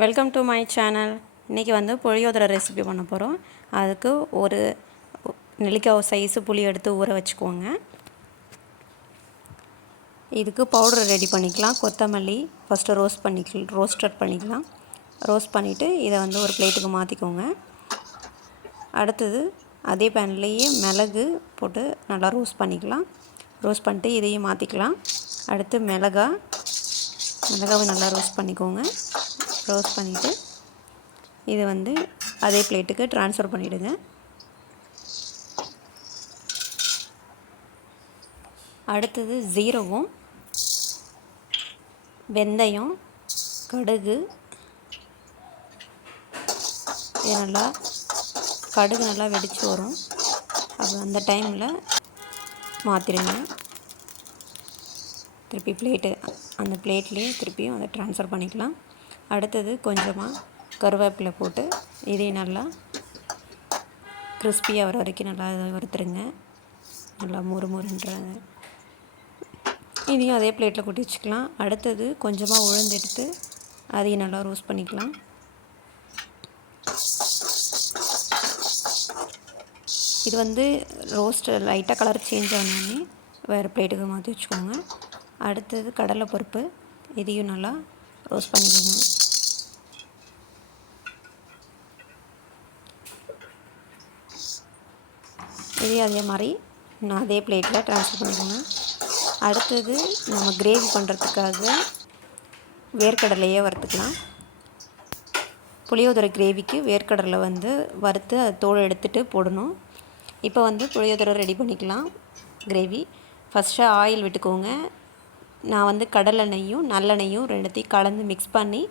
Welcome to my channel இன்றைக்கி வந்து புளியோதரை recipe பண்ண போகிறோம் அதுக்கு ஒரு நெல்லிக்காய் சைஸு புளி எடுத்து ஊற வச்சுக்கோங்க. இதுக்கு பவுடர் ரெடி பண்ணிக்கலாம். கொத்தமல்லி ஃபஸ்ட்டு ரோஸ்ட் பண்ணிக்க ரோஸ்டட் பண்ணிக்கலாம். ரோஸ்ட் பண்ணிவிட்டு இதை வந்து ஒரு பிளேட்டுக்கு மாற்றிக்கோங்க அடுத்தது அதே பேன்லேயே மிளகு போட்டு நல்லா ரோஸ்ட் பண்ணிக்கலாம். ரோஸ்ட் பண்ணிட்டு இதையும் மாற்றிக்கலாம் அடுத்து மிளகா மிளகாவை நல்லா ரோஸ்ட் பண்ணிக்கோங்க. ரோஸ்ட் பண்ணிவிட்டு இதை வந்து அதே பிளேட்டுக்கு ட்ரான்ஸ்ஃபர் பண்ணிவிடுங்க அடுத்தது ஜீரகம் வெந்தயம் கடுகு. இது நல்லா கடுகு நல்லா வெடித்து வரும். அப்போ அந்த டைமில் மாற்றிடுங்க திருப்பி பிளேட்டு அந்த பிளேட்லேயே திருப்பியும் அதை ட்ரான்ஸ்ஃபர் பண்ணிக்கலாம். அடுத்தது கொஞ்சமாக கருவேப்பிலை போட்டு இதையும் நல்லா கிறிஸ்பியாக வர வரைக்கும் நல்லா வறுத்துருங்க. நல்லா முறுமுறுன்றாங்க. இதையும் அதே பிளேட்டில் கொட்டி வச்சுக்கலாம். அடுத்தது கொஞ்சமாக உளுந்து எடுத்து அதையும் நல்லா ரோஸ்ட் பண்ணிக்கலாம். இது வந்து ரோஸ்ட் லைட்டாக கலர் சேஞ்ச் ஆனோடனே வேறு பிளேட்டுக்கு மாற்றி வச்சுக்கோங்க. அடுத்தது கடலைப்பருப்பு இதையும் நல்லா ரோஸ்ட் பண்ணிக்கோங்க. இதையும் அதே மாதிரி நான் அதே பிளேட்டில் ட்ரான்ஸ்ஃபர் பண்ணிக்கோங்க அடுத்தது நம்ம கிரேவி பண்ணுறதுக்காக வேர்க்கடலையே வறுத்துக்கலாம். புளியோதரை கிரேவிக்கு வேர்க்கடலை வந்து வறுத்து அது தோல் எடுத்துகிட்டு போடணும். இப்போ வந்து புளியோதரை ரெடி பண்ணிக்கலாம் கிரேவி ஃபஸ்ட்டு ஆயில் விட்டுக்கோங்க. நான் வந்து கடலெண்ணெயும் நல்லெண்ணெயும் ரெண்டுத்தையும் கலந்து மிக்ஸ் பண்ணி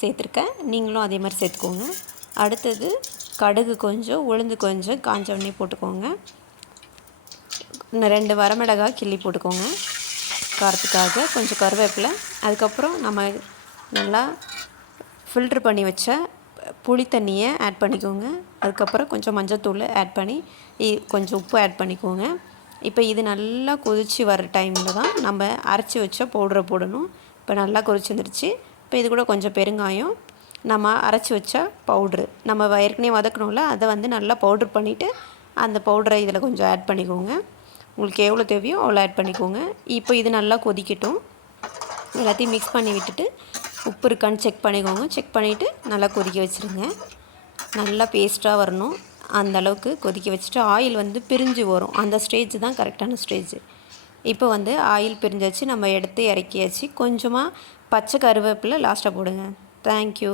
சேர்த்துருக்கேன். நீங்களும் அதே மாதிரி சேர்த்துக்கோங்க. அடுத்தது கடுகு கொஞ்சம் உளுந்து கொஞ்சம் காஞ்ச உடனே போட்டுக்கோங்க. ரெண்டு வரமிளகாய் கிள்ளி போட்டுக்கோங்க. காரத்துக்காக கொஞ்சம் கருவேப்பிலை. அதுக்கப்புறம் நம்ம நல்லா ஃபில்ட்ரு பண்ணி வச்ச புளி தண்ணியை ஆட் பண்ணிக்கோங்க. அதுக்கப்புறம் கொஞ்சம் மஞ்சத்தூள் ஆட் பண்ணி கொஞ்சம் உப்பு ஆட் பண்ணிக்கோங்க. இப்போ இது நல்லா கொதித்து வர டைமில் தான் நம்ம அரைச்சி வச்ச பவுடரை போடணும். இப்போ நல்லா கொதிச்சு வந்துருச்சு இப்போ இது கூட கொஞ்சம் பெருங்காயம் நம்ம அரைச்சி வச்ச பவுட்ரு நம்ம ஏற்கனவே வதக்கணும்ல அதை வந்து நல்லா பவுட்ரு பண்ணிவிட்டு அந்த பவுடரை இதில் கொஞ்சம் ஆட் பண்ணிக்கோங்க. உங்களுக்கு எவ்வளோ தேவையோ அவ்வளோ ஆட் பண்ணிக்கோங்க. இப்போ இது நல்லா கொதிக்கட்டும். எல்லாத்தையும் மிக்ஸ் பண்ணி விட்டுட்டு உப்பு இருக்கான்னு செக் பண்ணிக்கோங்க. செக் பண்ணிவிட்டு நல்லா கொதிக்க வச்சுருங்க. நல்லா பேஸ்ட்டாக வரணும். அந்த அளவுக்கு கொதிக்க வச்சுட்டு ஆயில் வந்து பிரிஞ்சு வரும். அந்த ஸ்டேஜ் தான் கரெக்டான ஸ்டேஜ் இப்போ வந்து ஆயில் பிரிஞ்சாச்சு நம்ம எடுத்து இறக்கியாச்சு. கொஞ்சமாக பச்சை கருவேப்பிலை லாஸ்ட்டாக போடுங்க. தேங்க்யூ